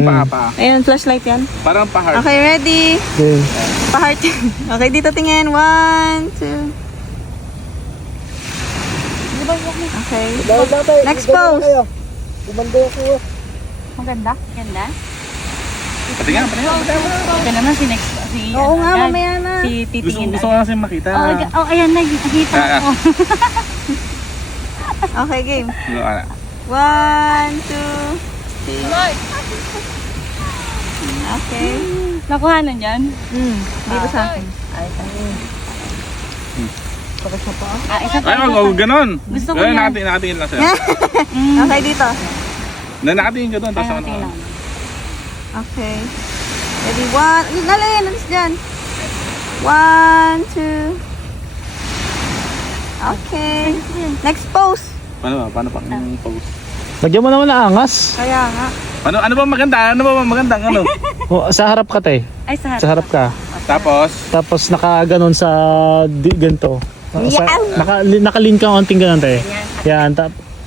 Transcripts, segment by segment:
Yung pa. Ayun, flashlight yan. Parang pa-heart. Okay, ready? Okay. Pa-heart. Okay, dito tingin. 1, 2. Okay. Next pose. Kumando ako. Maganda? Ganda? Pati nga. Ito naman si next. Si, Oo nga, yan. mamaya na. Si titingin. Gusto ko kasi makita. Oh, ayan, nakita ko. Okay, game. 1, 2, 3. Okay. Nakuha na dyan? Dito sa akin. Isa pa. Ay, wag ganon. Gusto ko Gawin yan. natin lang sa'yo. Okay, dito. Nakatingin ka doon. Tapos Ay, lang. Okay. Ready, 1. Nalin, alis dyan. 1, 2. Okay. Next pose. Paano pa ang pose? Lagyan mo naman na angas. Kaya nga. Ano ba maganda? Ano ba magandang ano? Sa harap ka, te. Ay, sa harap. Sa harap ka. Tapos, Tapos nakaganon sa ganito. Yan! Nakalin ka onting ganon, te. Yan.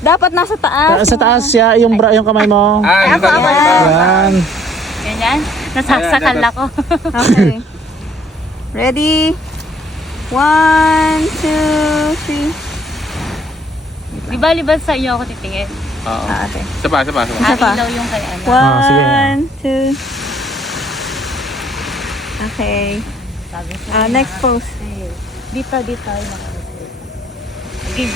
Dapat nasa taas. Sa taas siya, yung kamay mo. yung Ako. Yan. Ganyan. Nasasakal Ayan, ako. Okay. Ready? 1, 2, 3. Di ba libal sa inyo ako titingin? Oo. Okay. Isa pa. Isa pa. Ilaw yung kay ano. 1, sige. 2. Okay. Sabi ko. Next pose. Dito. Game.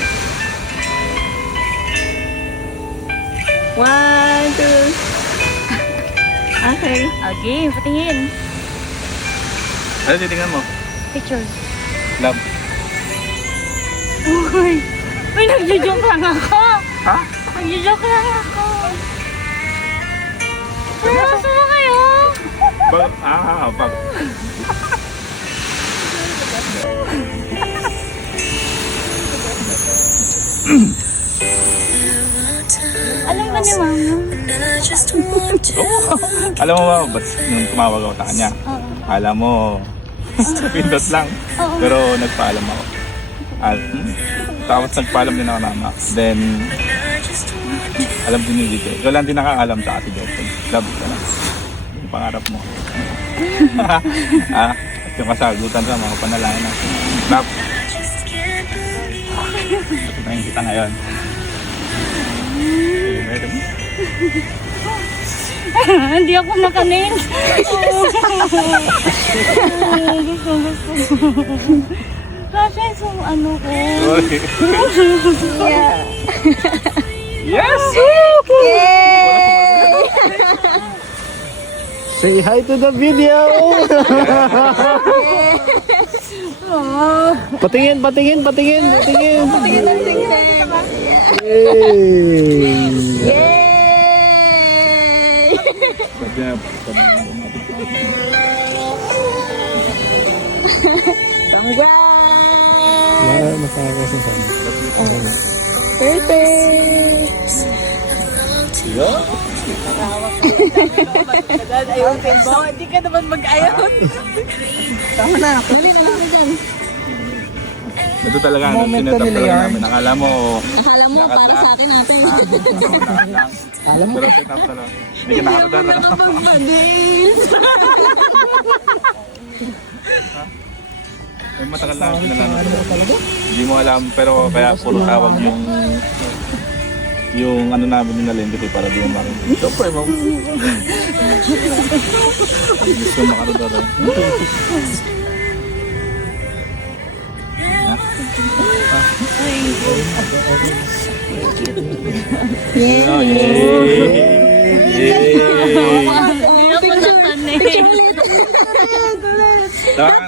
1, 2. Okay. Game, patingin. Ano titingnan mo? Picture. Love. Uy, nagjo-joke lang ako. Ha? Nagjo-joke lang ako. Seryoso ba kayo? Pag. Alam ba ni Mama? Alam mo ba, ba't nung tumawag ako sa kanya? Alam mo, pindot lang. Pero nagpaalam ako. Tapos nagpaalam din ako na Then, alam din ni DJ. Ikaw lang din nakakaalam sa ate Jopin. Love ka lang. Yung pangarap mo. At yung kasagutan sa mga panalangin natin. Love. Ito na yung kita ngayon. Okay, ready? Hindi ako makanin. Gusto. Kasi so ano ko. Yeah. Yes! Yay! Say hi to the video. Patingin. Tingin ng tingin. Yay! Yay! Congrats! Perfect! Ayun mo, hindi ka naman mag-ayon. Tama na, dali na ako dyan. Ito talaga, sinetap talaga namin. Akala mo, Akala mo para sa akin natin. alam mo, pero set up talaga. Hindi ka nakakadala. Nakapagpadils. May matagal na pinalala. Hindi mo alam, pero kaya puro tawag yung ano namin ninalin kasi para di mo makinig. Siyempre, mo. Gusto makarudara. Yay! Oh, yay! Yay! Hindi ako nakanin. Tawa